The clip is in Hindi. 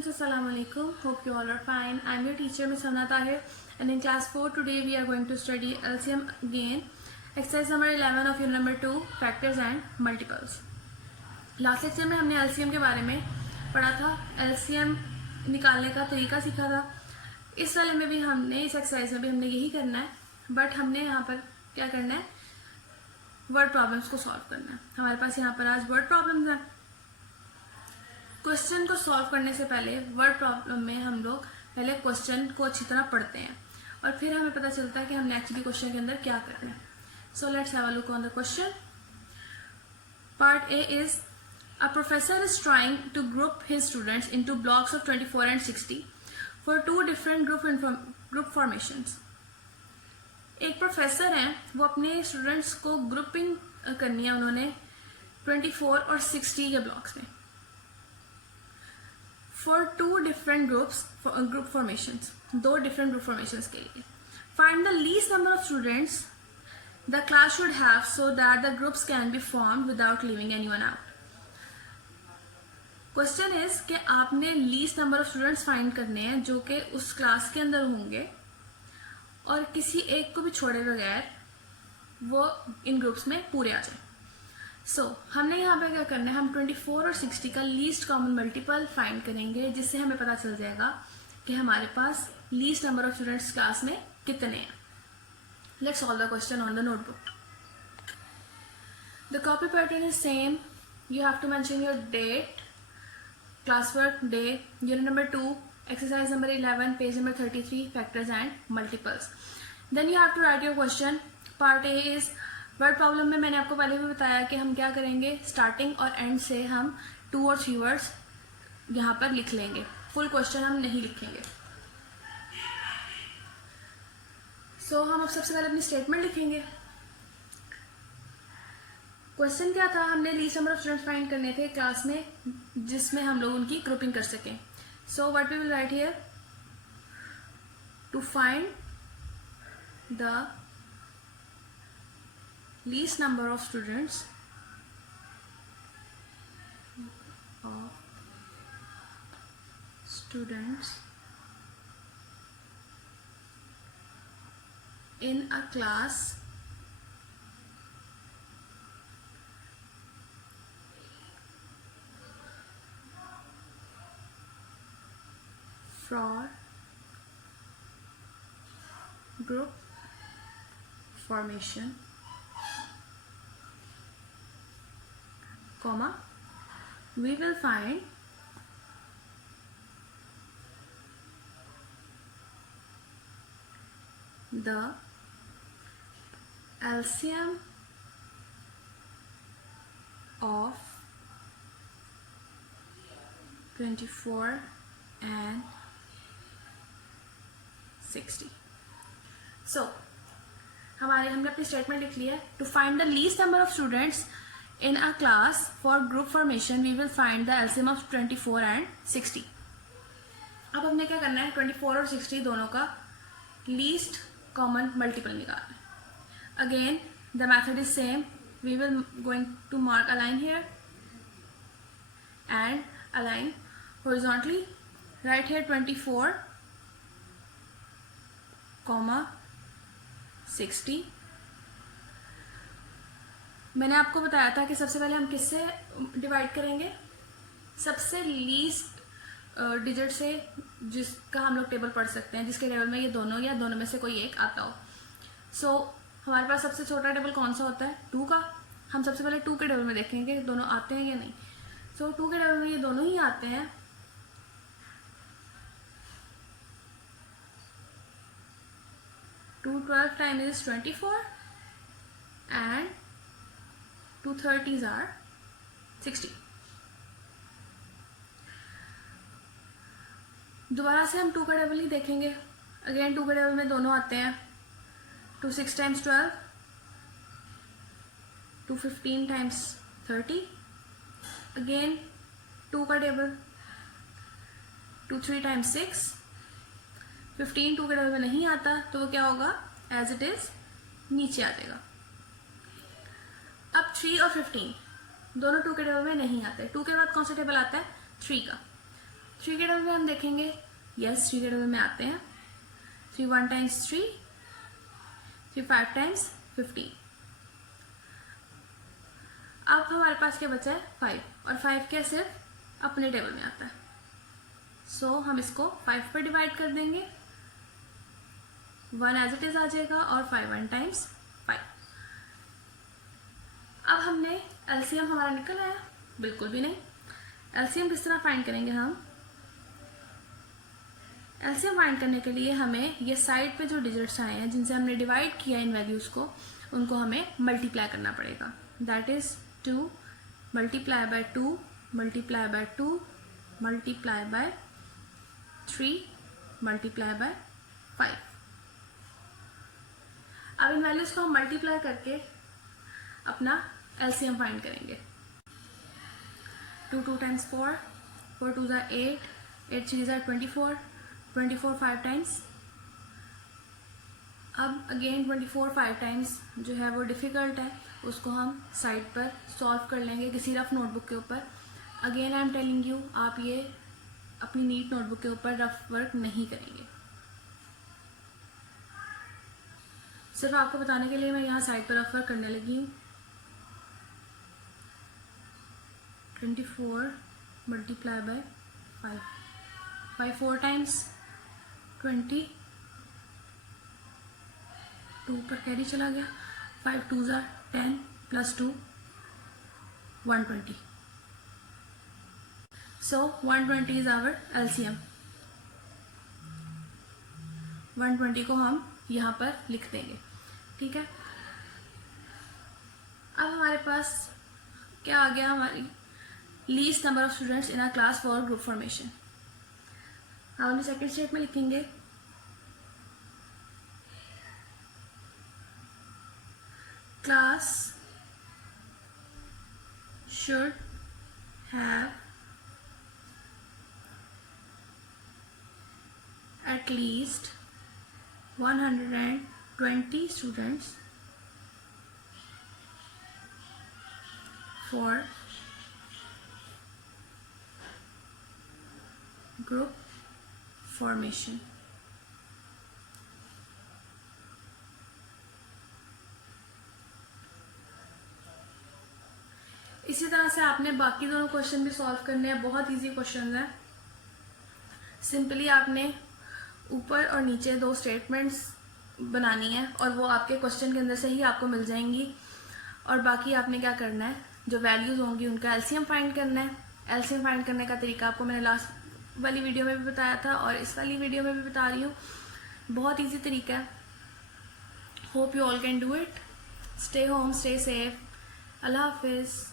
students, Assalamu alaikum. Hope you all are fine. I am your teacher, Ms. Hamna Tahir, and in class 4 today we are going to study LCM again. Exercise number 11 of unit number 2, factors and multiples. Last lecture में हमने LCM के बारे में पढ़ा था, LCM निकालने का तरीका सीखा था. इस वाले में भी हमने, इस एक्सरसाइज में भी हमने यही करना है, बट हमने यहाँ पर क्या करना है, वर्ड प्रॉब्लम्स को सॉल्व करना है. हमारे पास यहाँ पर आज वर्ड प्रॉब्लम्स हैं. क्वेश्चन को सॉल्व करने से पहले वर्ड प्रॉब्लम में हम लोग पहले क्वेश्चन को अच्छी तरह पढ़ते हैं और फिर हमें पता चलता है कि हमने एक्चुअली क्वेश्चन के अंदर क्या करना है. So let's have a look on the question. Part A is a professor is trying to group his students into blocks of 24 and 60 for two different group formations. एक प्रोफेसर हैं, वो अपने स्टूडेंट्स को ग्रुपिंग करनी है उन्होंने 24 और 60 के ब्लॉक्स में for two different group formations, दो डिफरेंट ग्रुप फॉर्मेशंस के लिए. Find the least number of students the class should have so that the groups can be formed without leaving anyone out. Question is कि आपने least number of students find करने हैं जो कि उस क्लास के अंदर होंगे और किसी एक को भी छोड़े बगैर वो इन ग्रुप्स में पूरे आ जाए. सो हमने यहाँ पे क्या करना है, हम 24 और 60 का लीस्ट कॉमन मल्टीपल फाइंड करेंगे, जिससे हमें पता चल जाएगा कि हमारे पास least number of students class में कितने हैं. Let's solve the question on the notebook. The copy pattern is same. You have to mention your date, class work, day, unit number 2, exercise number 11, page number 33, factors and multiples. Then you have to write your question. Part A is word problem में मैंने आपको पहले भी बताया कि हम क्या करेंगे, स्टार्टिंग और एंड से हम 2 और 3 वर्ड्स यहाँ पर लिख लेंगे. फुल क्वेश्चन हम नहीं लिखेंगे. सो हम अब सबसे पहले अपनी स्टेटमेंट लिखेंगे. क्वेश्चन क्या था, हमने least number of students find करने थे क्लास में जिसमें हम लोग उनकी ग्रुपिंग कर सकें. So what we will write here, to find the least number of students in a class for group formation, comma, we will find the LCM of 24 and 60. So हमने अपनी स्टेटमेंट लिख लिया है. To find the least number of students in a class for group formation we will find the LCM of 24 and 60. अब हमने क्या करना है, 24 और 60 दोनों का लीस्ट कॉमन मल्टीपल निकालना है. Again the method is same. We will going to mark a line here and a line horizontally. Write here 24, comma 60. मैंने आपको बताया था कि सबसे पहले हम किससे डिवाइड करेंगे, सबसे लीस्ट डिजिट से जिसका हम लोग टेबल पढ़ सकते हैं, जिसके टेबल में ये दोनों या दोनों में से कोई एक आता हो. सो हमारे पास सबसे छोटा टेबल कौन सा होता है, 2 का. हम सबसे पहले 2 के टेबल में देखेंगे दोनों आते हैं या नहीं. सो 2 के टेबल में ये दोनों ही आते हैं. 2 12 times is 24 and 2 30s are 60. दोबारा से हम 2 का टेबल ही देखेंगे. अगेन 2 के टेबल में दोनों आते हैं. 2 6 times 12, 2 15 times 30. अगेन 2 का टेबल, 2 3 times 6. 15 2 के टेबल में नहीं आता तो वो क्या होगा, एज इट इज नीचे आ जाएगा. अब 3 और 15 दोनों 2 के टेबल में नहीं आते. 2 के बाद कौन सा टेबल आता है, 3 का. 3 के टेबल में हम देखेंगे, यस 3 के टेबल में आते हैं। 3 1 टाइम्स 3, 3 5 टाइम्स 15। अब हमारे पास क्या बचा है 5, और 5 क्या सिर्फ अपने टेबल में आता है। सो हम इसको 5 पर डिवाइड कर देंगे, 1 एज इट इज आ जाएगा और 5 1 टाइम्स 5। अब हमने एलसीएम हमारा निकल आया? बिल्कुल भी नहीं। एलसीएम किस तरह फाइंड करेंगे हम? एलसीएम फाइंड करने के लिए हमें ये साइड पे जो डिजिट्स आए हैं जिनसे हमने डिवाइड किया इन वैल्यूज को, उनको हमें मल्टीप्लाई करना पड़ेगा। That is 2 multiply by 2 multiply by 2 multiply by 3 multiply by 5। अब इन वैल्यूज को हम मल्टीप्लाई करके अपना एलसीएम फाइंड करेंगे। 2 2 टाइम्स 4, 4 2 ज़ा 8, 8 3 ज़ा 24, 24 5 टाइम्स। अब अगेन 24 5 टाइम्स जो है वो डिफ़िकल्ट है, उसको हम साइड पर सॉल्व कर लेंगे किसी रफ नोटबुक के ऊपर। Again I am telling you, आप ये अपनी नीट नोटबुक के ऊपर रफ वर्क नहीं करेंगे। सिर्फ आपको बताने के लिए मैं यहाँ साइड पर रफ वर्क करने लगी हूँ। 24 मल्टीप्लाई बाय 5, 5 4 टाइम्स 20, 2 पर कैरी चला गया, 5 2 ज़ा 10 plus 2 120। So 120 is our LCM. 120 को हम यहाँ पर लिख देंगे, ठीक है। अब हमारे पास क्या आ गया? हमारी least number of students in a class for group formation. हम अपने सेकेंड स्टेट में लिखेंगे class should have at least 120 students for group formation. इसी तरह से आपने बाकी दोनों क्वेश्चन भी सॉल्व करने हैं। बहुत इजी क्वेश्चन है। सिंपली आपने ऊपर और नीचे 2 स्टेटमेंट्स बनानी है और वो आपके क्वेश्चन के अंदर से ही आपको मिल जाएंगी। और बाकी आपने क्या करना है, जो वैल्यूज होंगी उनका एलसीएम फाइंड करना है। एलसीएम फाइंड करने का तरीका आपको मैंने लास्ट वाली वीडियो में भी बताया था और इस वाली वीडियो में भी बता रही हूँ। बहुत ईजी तरीका है। Hope you all can do it. Stay home, stay safe. अल्लाह हाफिज़।